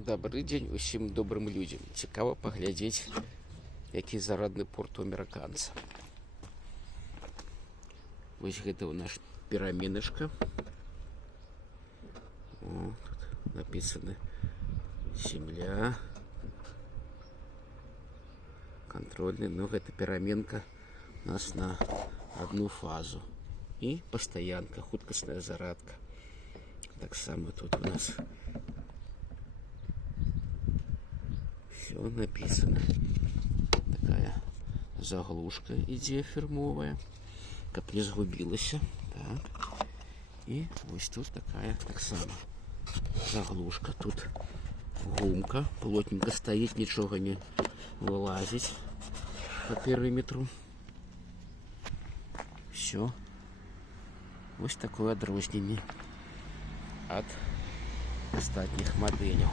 Добрый дзень усім добрым людзям. Цікава паглядзець, які зарадны порт у амерыканца. Вось гэта ў наш пераменачка. О, тут написано земля. Контрольный, но гэта пераменка у нас на одну фазу. И постоянка, хуткасная зарадка. Так само тут у нас все написано. Такая заглушка идея фирмовая, каб не згубілася. Так. И вот тут такая так само заглушка. Тут гумка плотненько стоит, ничего не вылазить по периметру. Все. Вот такое адрозненне от остальных моделей.